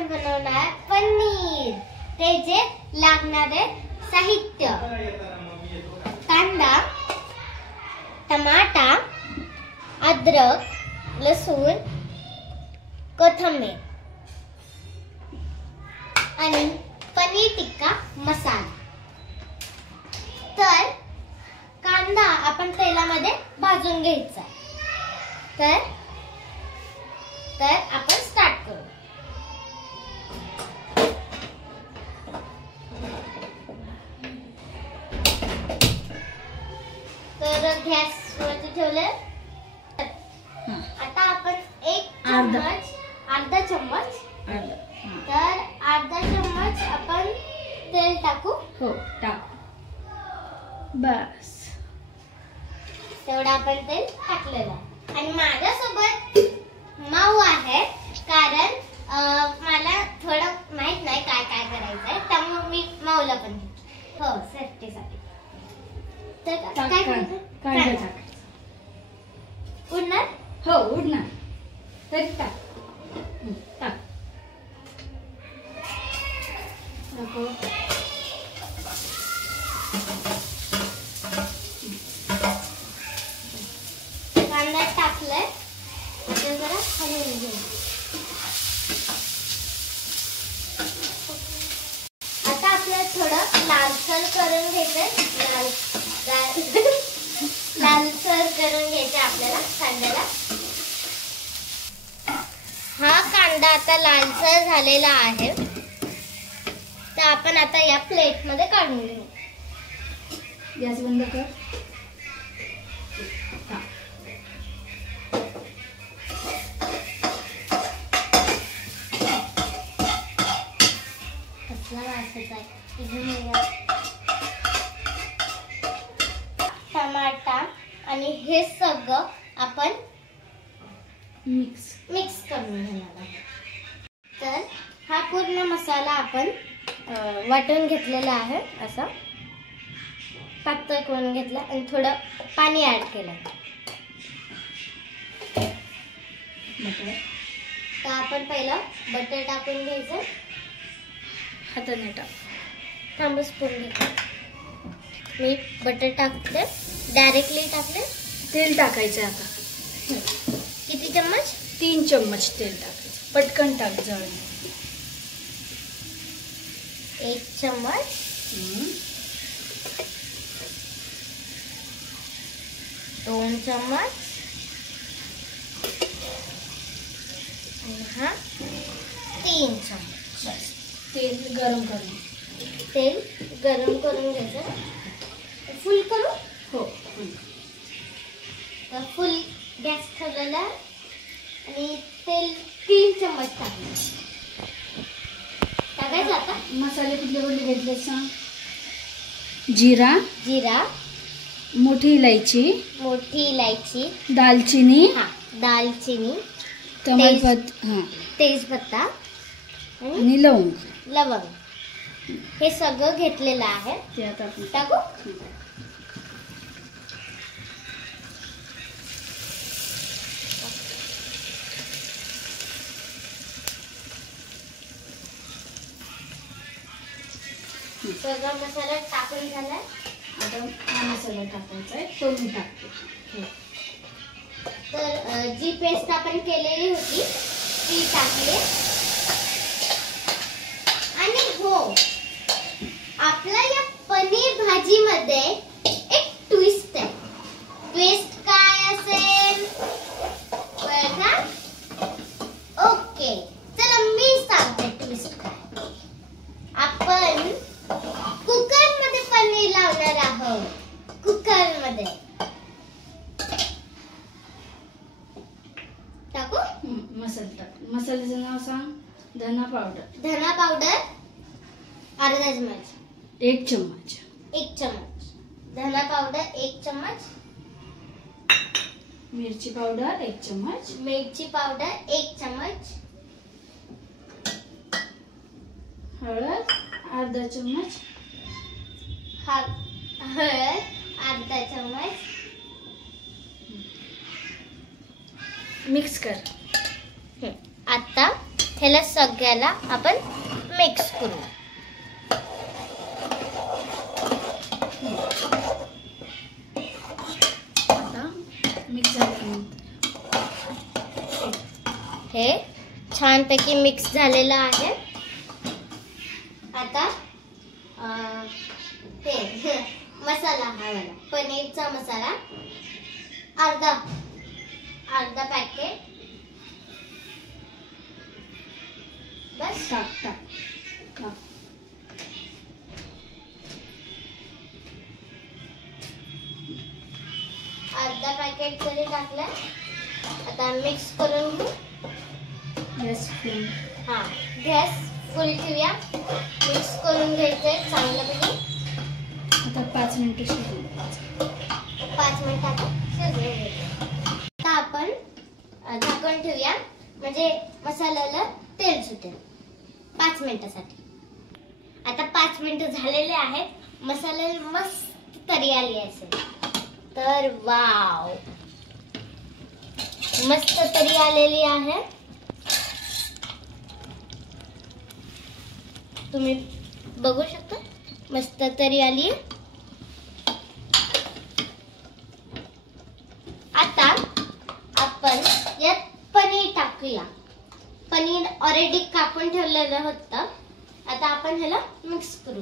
आपण बनवणार पनीर. ते जे लागणारे साहित्य: कांदा, टमाटा, अद्रक, लसूण, कोथिंबीर आणि पनीर टिक्का मसाला. तर कांदा आपण तेलामध्ये भाजून घ्यायचा. तर आपण स्टार्ट करू. तर गॅस वरती ठेवले. आता आपण अर्धा चम्मच आपण तेल टाकू. हो टाक. बस तेवढं आपण तेल टाकलेलं आहे. आणि माझ्यासोबत माऊ आहे, कारण मला थोडं माहित नाही काय काय करायचंय, त्यामुळे मी माऊला पण घेतलं. हो, सेफ्टीसाठी. तर काय करायचं? कांदा टाक. उडणार? हो उडणार. तर टाक. टाक. नको. कांदा टाकलाय. आता जरा हलवून घेऊ. आता आपल्याला थोडं लालसर करून घ्यायचंय. लालसर करून घ्यायचं आपल्याला कांद्याला. हा कांदा आता लालसर झालेला आहे. तर आपण आता या प्लेट मध्ये काढून घेऊ. गॅस बंद कर. टमाटा आणि हे सगळं आपण मिक्स करून घेणार आहे. तर हा पूर्ण मसाला आपण वाटून घेतलेला आहे. असा पातळ करून घेतला आणि थोडं पाणी ऍड केलं. तर आपण पहिलं बटर टाकून घ्यायचं. हाताने टाक. तांबूस स्पून घेतला. मी बटर टाकते. डायरेक्टली टाकले. तेल टाकायचं आता. किती चम्मच? 3 चम्मच तेल टाकायचं. पटकन टाक. जळ. 1 चम्मच. 2 चम्मच. आणि हा 3 चम्मच. तेल गरम करून. तेल गरम करून घ्यायचं. फुल करू? हो. तर फुल गॅस ठेवलेला आणि तेल 3 चम्मच टाकायचं. आता मसाले कुठले घेतले सांग. जिरा, मोठी इलायची, दालचिनी, तेजपत्ता आणि लवंग हे सगळं घेतलेलं आहे. ते आता आपण टाकू. सगळा मसाला टाकून झालाय. आता हा मसाला टाकायचा आहे. तो मी टाकते. तर जी पेस्ट आपण केलेली होती ती टाकली. आणि हो, आपल्या या पनीर भाजीमध्ये एक ट्विस्ट आहे. ट्विस्ट काय असेल बघा. ओके, चला मी सांगते ट्विस्ट काय. आपण कुकर मध्ये पनीर लावणार आहोत. कुकर मध्ये टाकू. मसाला टाक. मसाल्याचं नाव सांग. धना पावडर अर्धा चम्मच. 1 चम्मच धना पावडर. 1 चम्मच मिरची पावडर. 1 चम्मच. 1 चम्मच. हळद अर्धा चम्मच. हळद अर्धा चम्मच. मिक्स कर. आता ह्याला सगळ्याला आपण मिक्स करू. आता मिक्स झालं. हे छानपैकी मिक्स झालेलं आहे. आता हे मसाला हा वाला पनीरचा मसाला अर्धा पॅकेट बस. टाक. अर्धा पॅकेट जरी टाकलं. आता मिक्स करून घेऊ. गॅस फुल. हा गॅस फुल ठेवूया. मिक्स करून घ्यायचंय चांगल्यापैकी. आता 5 मिनिटं शिजवू. 5 मिनिटात शिजवून घ्यायचं. आता आपण झाकण ठेवूया म्हणजे मसाल्याला तेल सुटेल 5 मिनिटासाठी. आता 5 मिनिटं झालेले आहेत. मसाल्याला मस्त तरी आली असेल तर वाव मस्त तरी आलेली आहे. तुम्ही बघू शकता मस्त तरी आली. आता आपण यात पनीर टाकूया. पनीर ऑलरेडी कापून ठेवलेलं होतं. आता आपण ह्याला मिक्स करू.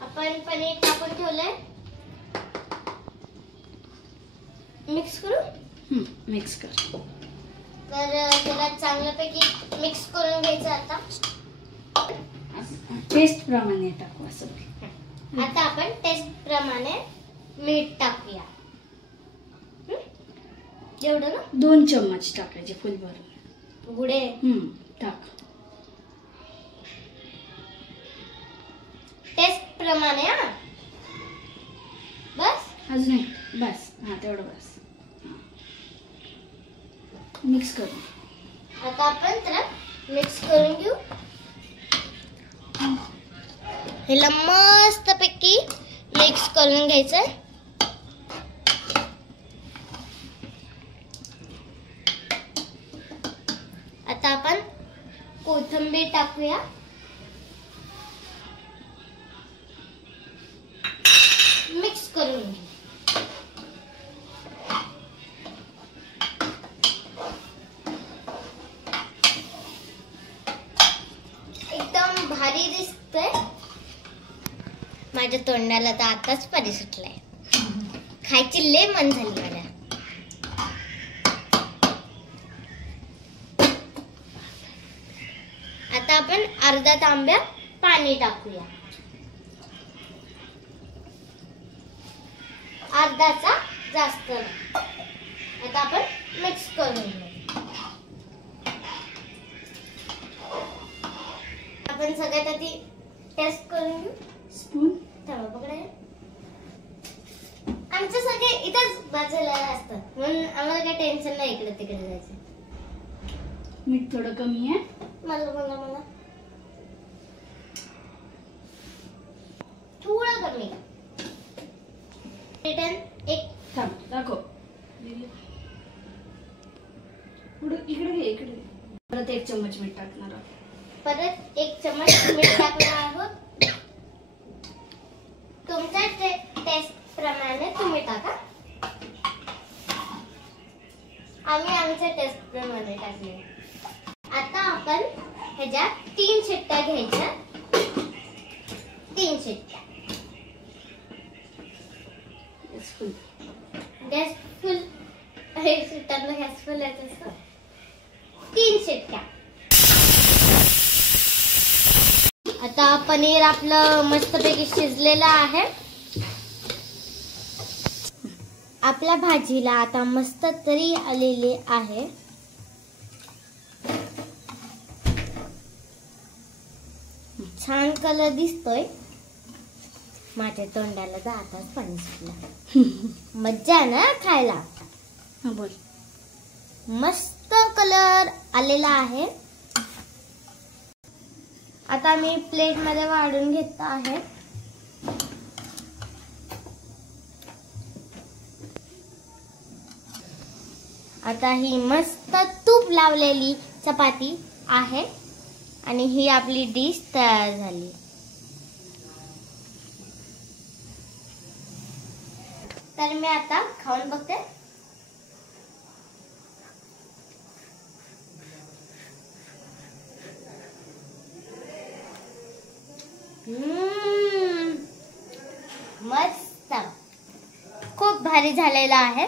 आपण पनीर कापून ठेवलंय. मिक्स करू. मिक्स कर. तर त्याला चांगल्यापैकी मिक्स करून घ्यायचं. आता टेस्ट प्रमाणे टाकू असं. आता आपण टेस्ट प्रमाणे मीठ टाकूया. एवढं ना 2 चम्मच टाकायचे फुल भरून. गुडे टाक. टेस्ट प्रमाणे. हा बस. अजून एक. बस. हा तेवढं बस. मिक्स करू. आता आपण त्याला मिक्स करून घेऊ. ह्याला मस्त पैकी मिक्स करून घ्यायचं. आता आपण कोथिंबीर टाकूया. मिक्स करून घेऊ. एकदम भारी दिसतंय. माझ्या तोंडाला तर आताच पाणी सुटलंय. खायची लय मन झाली मला. आता आपण अर्धा तांब्या पाणी टाकूया. अर्धाचा जास्त नाही. आता आपण मिक्स करून घेऊ. आपण सगळ्यात आधी टेस्ट करून घेऊ. स्पून. थांबा पकडाय. आमचं सगळे इथंच बाजूला असतात म्हणून आम्हाला काही टेन्शन नाही इकडे तिकडे जायचं. मीठ थोडं कमी आहे. मला थोडं कमी. रिटर्न एक थांब दाखव. पुढे इकडे घे. इकडे परत 1 चम्मच मीठ टाकणार आहोत. परत 1 चम्मच मीठ टाकणार आहोत. तुमच्या टेस्ट प्रमाणे तुम्ही टाका. आम्ही आमच्या टेस्ट प्रमाणे टाकले. आता आपण ह्याच्यात 3 शिट्ट्या घ्यायच्या. 3 शिट्ट्या. गॅस फुल. शिट्ट्यांना गॅस फुल यायचं असतं. 3 शिट्ट्या. आता पनीर आपलं मस्तपैकी शिजलेलं आहे. आपल्या भाजीला आता मस्त तरी आलेले आहे. छान कलर दिसतोय. माझ्या तोंडाला तर आताच पाणी सुटलं. मज्जा ना खायला. बोल. मस्त कलर आलेला आहे. आता मी प्लेट मध्ये वाढून घेत आहे. आता ही मस्त तूप लावलेली चपाती आहे आणि ही आपली डिश तयार झाली. तर मी आता खाऊन बघते. मस्त, खूप भारी झालेला आहे.